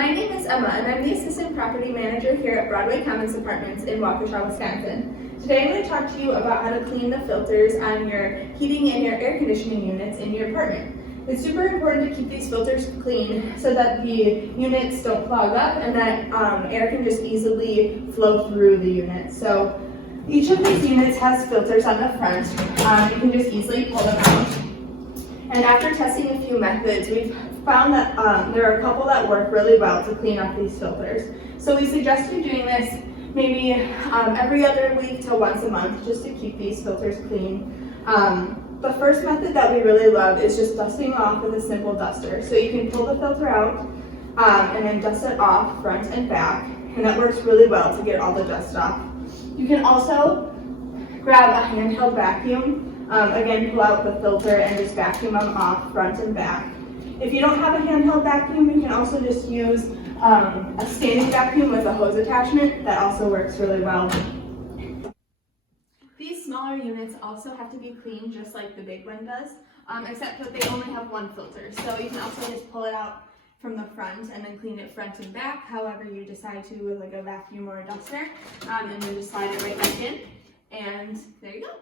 my name is Emma, and I'm the Assistant Property Manager here at Broadway Commons Apartments in Waukesha, Wisconsin. Today I'm going to talk to you about how to clean the filters on your heating and your air conditioning units in your apartment. It's super important to keep these filters clean so that the units don't clog up and that air can just easily flow through the unit. So each of these units has filters on the front. You can just easily pull them out. And after testing a few methods, we've found that there are a couple that work really well to clean up these filters. So we suggest you doing this maybe every other week to once a month just to keep these filters clean. The first method that we really love is just dusting off with a simple duster. So you can pull the filter out and then dust it off front and back, and that works really well to get all the dust off. You can also grab a handheld vacuum, again pull out the filter and just vacuum them off front and back. If you don't have a handheld vacuum, you can also just use a standing vacuum with a hose attachment. That also works really well. These smaller units also have to be cleaned just like the big one does, except that they only have one filter. So you can also just pull it out from the front and then clean it front and back, however you decide to with like a vacuum or a duster, and then just slide it right back in, and there you go.